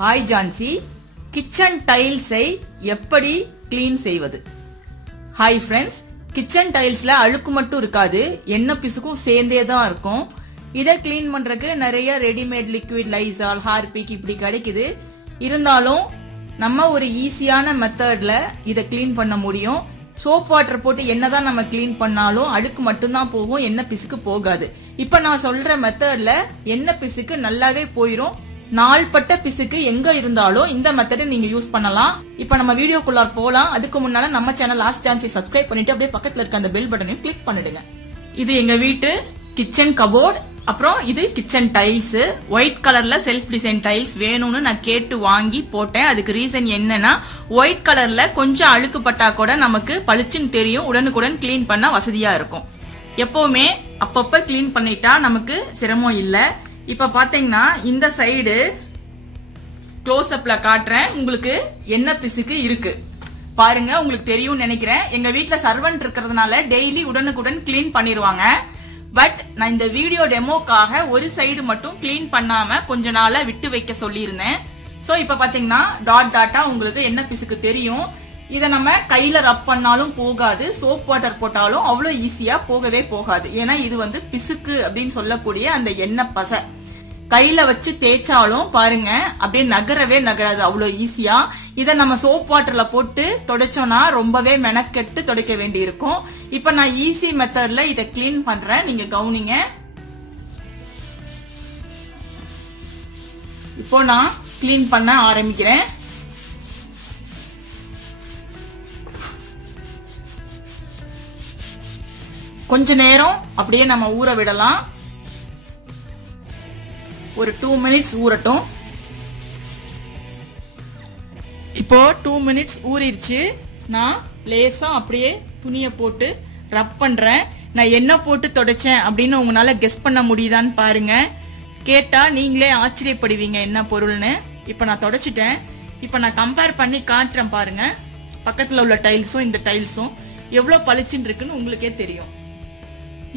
Hi Jhansi, kitchen டைல்ஸை எப்படி clean செய்வது? Hi friends, kitchen டைல்ஸ்ல அழுக்கு மட்டும் இருக்காது, எண்ணெய் பிசுக்கும் சேர்ந்தே தான் இருக்கும். இதை கிளீன் பண்றதுக்கு நிறைய ரெடிமேட் லிக்விட், லைசால், ஹார்பிக் இப்படி கிடைக்குது. இருந்தாலும் நம்ம ஒரு ஈஸியான மெத்தட்ல இதை கிளீன் பண்ண முடியும். சோப் வாட்டர் போட்டு என்னதான் நம்ம கிளீன் பண்ணாலும் அழுக்கு மட்டும்தான் போகும், எண்ணெய் பிசுக்கு போகாது. இப்ப நான் சொல்ற மெத்தட்ல எண்ணெய் பிசுக்கு நல்லாவே போயிரும். நாள்பட்ட பிசுக்கு எங்க இருந்தாலும் இந்த மெத்தடை நீங்க யூஸ் பண்ணலாம். இப்ப நம்ம வீடியோக்குள்ள போலாம். அதுக்கு முன்னால நம்ம சேனல் லாஸ்ட் சான்ஸை சப்ஸ்கிரைப் பண்ணிட்டு அப்படியே பக்கத்துல இருக்க அந்த பெல் பட்டனையும் கிளிக் பண்ணிடுங்க. இது எங்க வீட்டு கிச்சன் கபோர்ட். அப்புறம் இது கிச்சன் டைல்ஸ். ஒயிட் கலர்ல செல்ஃப் டிசைன் டைல்ஸ் வேணும்னு நான் கேட்டு வாங்கி போட்டேன். அதுக்கு ரீசன் என்னன்னா, ஒயிட் கலர்ல கொஞ்சம் அழுக்கு பட்டா கூட நமக்கு பளிச்சுன்னு தெரியும், உடனுக்குடன் கிளீன் பண்ண வசதியா இருக்கும். எப்பவுமே அப்பப்ப கிளீன் பண்ணிட்டா நமக்கு சிரமம் இல்ல. இப்ப பாத்தீங்கன்னா இந்த சைடு க்ளோஸ் அப்ல காட்டுறேன். உங்களுக்கு என்ன பிசுக்கு இருக்கு பாருங்க, உங்களுக்கு தெரியும் நினைக்கிறேன். எங்க வீட்டுல சர்வெண்ட் இருக்கிறதுனால டெய்லி உடனுக்குடன் கிளீன் பண்ணிடுவாங்க. பட் நான் இந்த வீடியோ டெமோக்காக ஒரு சைடு மட்டும் கிளீன் பண்ணாம கொஞ்ச நாளா விட்டு வைக்க சொல்லியிருந்தேன். சோ இப்ப பாத்தீங்கன்னா டாட் டாட்டா உங்களுக்கு என்ன பிசுக்கு தெரியும். இத நம்ம கையில ரப் பண்ணாலும் போகாது, சோப் வாட்டர் போட்டாலும் அவ்வளவு ஈஸியா போகவே போகாது. ஏன்னா இது வந்து பிசுக்கு அப்படின்னு சொல்லக்கூடிய அந்த எண்ணெய் பசை. கையில வச்சு தேய்ச்சாலும் பாருங்க அப்படியே நகரவே நகராது அவ்வளவு ஈஸியா. இத நம்ம சோப் வாட்டர்ல போட்டு துடைச்சோம்னா ரொம்பவே மெனக்கெட்டு துடைக்க வேண்டி இருக்கும். இப்ப நான் ஈஸி மெத்தட்ல இத கிளீன் பண்றேன், நீங்க கவனிங்க. இப்போ நான் கிளீன் பண்ண ஆரம்பிக்கிறேன். கொஞ்ச நேரம் அப்படியே நம்ம ஊற விடலாம். ஒரு 2 மினிட்ஸ் ஊறட்டும். இப்போ 2 மினிட்ஸ் ஊறிடுச்சு. நான் லேசா அப்படியே துணிய போட்டு ரப் பண்றேன். நான் என்ன போட்டு தொடச்சேன் அப்படின்னு உங்களால கெஸ் பண்ண முடியுதான்னு பாருங்க. கேட்டா நீங்களே ஆச்சரியப்படுவீங்க என்ன பொருள்னு. இப்ப நான் தொடச்சிட்டேன். இப்ப நான் கம்பேர் பண்ணி காட்டுறேன் பாருங்க. பக்கத்துல உள்ள டைல்ஸும் இந்த டைல்ஸும் எவ்வளவு பளிச்சுன்னு இருக்குன்னு உங்களுக்கே தெரியும்.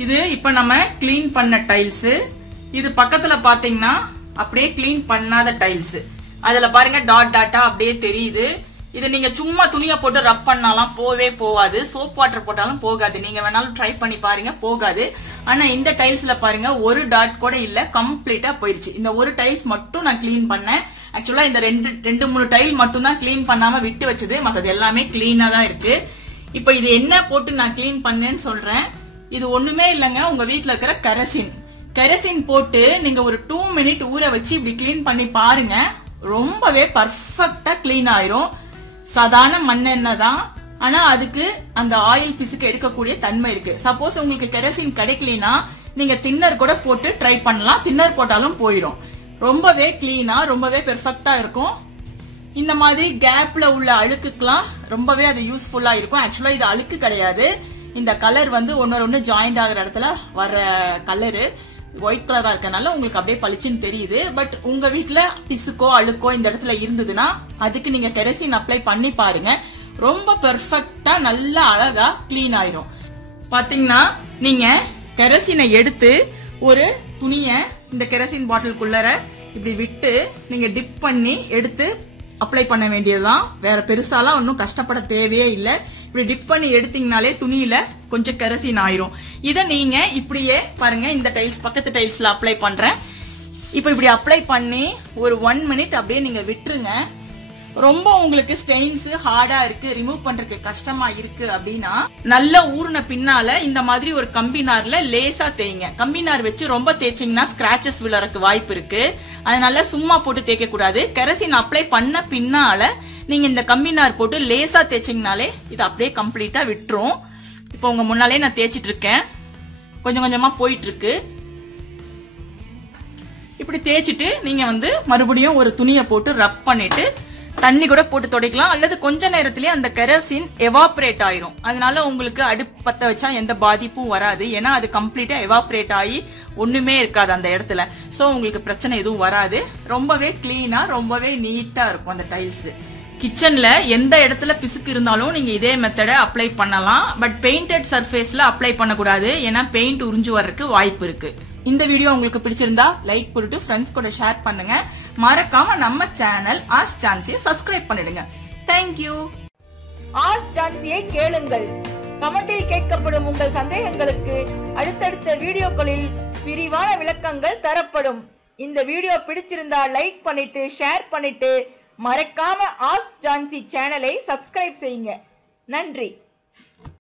இது இப்ப நம்ம கிளீன் பண்ண டைல்ஸ். இது பக்கத்துல பாத்தீங்கன்னா அப்படியே கிளீன் பண்ணாத டைல்ஸ். அதுல பாருங்க டாட் டாட்டா அப்படியே தெரியுது. இது நீங்க சும்மா துணியை போட்டு ரப் பண்ணாலாம் போவே போகாது, சோப் வாட்டர் போட்டாலும் போகாது. நீங்க வேணாலும் ட்ரை பண்ணி பாருங்க, போகாது. ஆனா இந்த டைல்ஸ்ல பாருங்க ஒரு டாட் கூட இல்ல, கம்ப்ளீட்டா போயிருச்சு. இந்த ஒரு டைல்ஸ் மட்டும் நான் கிளீன் பண்ணேன். ஆக்சுவலா இந்த ரெண்டு மூணு டைல் மட்டும் தான் கிளீன் பண்ணாம விட்டு வச்சது, மற்றது எல்லாமே கிளீனா தான் இருக்கு. இப்ப இது என்ன போட்டு நான் கிளீன் பண்ணேன்னு சொல்றேன். இது ஒண்ணுமே இல்லைங்க, உங்க வீட்டுல இருக்கிற கெரசின் போட்டு நீங்க ஒரு 2 மினிட் ஊற வச்சு இப்படி கிளீன் பண்ணி பாருங்க. ரொம்பவே பர்ஃபெக்டா கிளீன் ஆயிரும். சாதாரண மண்ணெண்ணெய் தான், ஆனா அதுக்கு அந்த ஆயில் பிசுக்கு எடுக்கக்கூடிய தன்மை இருக்கு. சப்போஸ் உங்களுக்கு கெரசின் கிடைக்கலனா நீங்க தின்னர் கூட போட்டு ட்ரை பண்ணலாம். தின்னர் போட்டாலும் போயிடும். ரொம்பவே கிளீனா ரொம்பவே பெர்ஃபெக்டா இருக்கும். இந்த மாதிரி கேப்ல உள்ள அழுக்குக்கெல்லாம் ரொம்பவே அது யூஸ்ஃபுல்லா இருக்கும். ஆக்சுவலா இது அழுக்கு கிடையாது, இந்த கலர் வந்து ஒன்னு ஜாயிண்ட் ஆகிற இடத்துல வர கலரு ஒயிட் கலரா இருக்கனால உங்களுக்கு அப்படியே பளிச்சுன்னு தெரியுது. பட் உங்க வீட்டுல பிசுக்கோ அழுக்கோ இந்த இடத்துல இருந்ததுன்னா அதுக்கு நீங்க கெரசின் அப்ளை பண்ணி பாருங்க. ரொம்ப பெர்ஃபெக்டா நல்லா அழகா கிளீன் ஆயிரும். பாத்தீங்கன்னா நீங்க கெரசினை எடுத்து ஒரு துணிய இந்த கெரசின் பாட்டிலுக்குள்ளர இப்படி விட்டு நீங்க டிப் பண்ணி எடுத்து அப்ளை பண்ண வேண்டியதுதான். வேற பெருசாலாம் ஒன்னும் கஷ்டப்பட தேவையே இல்லை. இப்படி டிப் பண்ணி எடுத்தீங்கனாலே துணியில கொஞ்சம் கெரசின் ஆயிரும். இதை நீங்க இப்படியே பாருங்க, இந்த டைல்ஸ் பக்கத்து டைல்ஸ்ல அப்ளை பண்றேன். இப்ப இப்படி அப்ளை பண்ணி ஒரு 1 மினிட் அப்படியே நீங்க விட்டுருங்க. ரொம்ப உங்களுக்கு ஸ்டெயின்ஸ் ஹார்டா இருக்கு, ரிமூவ் பண்றதுக்கு கஷ்டமா இருக்கு அப்படின்னா நல்லா ஊறின பின்னால இந்த மாதிரி ஒரு கம்பினார்ல லேசா தேய்ங்க. கம்பினார் வச்சு ரொம்ப தேய்ச்சிங்கன்னா ஸ்கிராச்சஸ் விழறதுக்கு வாய்ப்பு இருக்கு. அதனால சும்மா போட்டு தேய்க்க கூடாது. கெரசின் அப்ளை பண்ண பின்னால நீங்க இந்த கம்பினார் போட்டு லேசா தேய்ச்சிங்கனாலே இது அப்படியே கம்ப்ளீட்டா விட்டுரும். இப்போ உங்க முன்னாலே நான் தேய்ச்சிட்டு இருக்கேன், கொஞ்சம் கொஞ்சமா போயிட்டு இருக்கு. இப்படி தேய்ச்சிட்டு நீங்க வந்து மறுபடியும் ஒரு துணியை போட்டு ரப் பண்ணிட்டு தண்ணி கூட போட்டு துடைக்கலாம். அல்லது கொஞ்ச நேரத்திலேயே அந்த கெரசின் எவாபரேட் ஆயிரும். அதனால உங்களுக்கு அடுப்பு பத்த வச்சா எந்த பாதிப்பும் வராது. ஏன்னா அது கம்ப்ளீட்டா எவாபரேட் ஆகி ஒண்ணுமே இருக்காது அந்த இடத்துல. சோ உங்களுக்கு பிரச்சனை எதுவும் வராது. ரொம்பவே கிளீனா ரொம்பவே நீட்டா இருக்கும் அந்த டைல்ஸ். கிச்சன்ல எந்த இடத்துல பிசுக்கு இருந்தாலும் நீங்க இதே மெத்தடை அப்ளை பண்ணலாம். பட் பெயிண்டட் சர்ஃபேஸ்ல அப்ளை பண்ணக்கூடாது, ஏன்னா பெயிண்ட் உறிஞ்சு வர்றதுக்கு வாய்ப்பு இருக்கு. இந்த வீடியோ உங்களுக்கு பிடிச்சிருந்தா லைக் போட்டுட்டு ஃப்ரெண்ட்ஸ் கூட ஷேர் பண்ணுங்க. மறக்காம நம்ம சேனல் ஆஸ்க் ஜான்சியை சப்ஸ்கிரைப் பண்ணிடுங்க. தேங்க்யூ. ஆஸ்க் ஜான்சியை கேளுங்கள். கமெண்டில் கேட்கப்படும் உங்கள் சந்தேகங்களுக்கு அடுத்தடுத்த வீடியோக்களில் விரிவான விளக்கங்கள் தரப்படும். இந்த வீடியோ பிடிச்சிருந்தா லைக் பண்ணிட்டு ஷேர் பண்ணிட்டு மறக்காம ஆஸ்க் ஜான்சி சேனலை சப்ஸ்கிரைப் செய்யுங்க. நன்றி.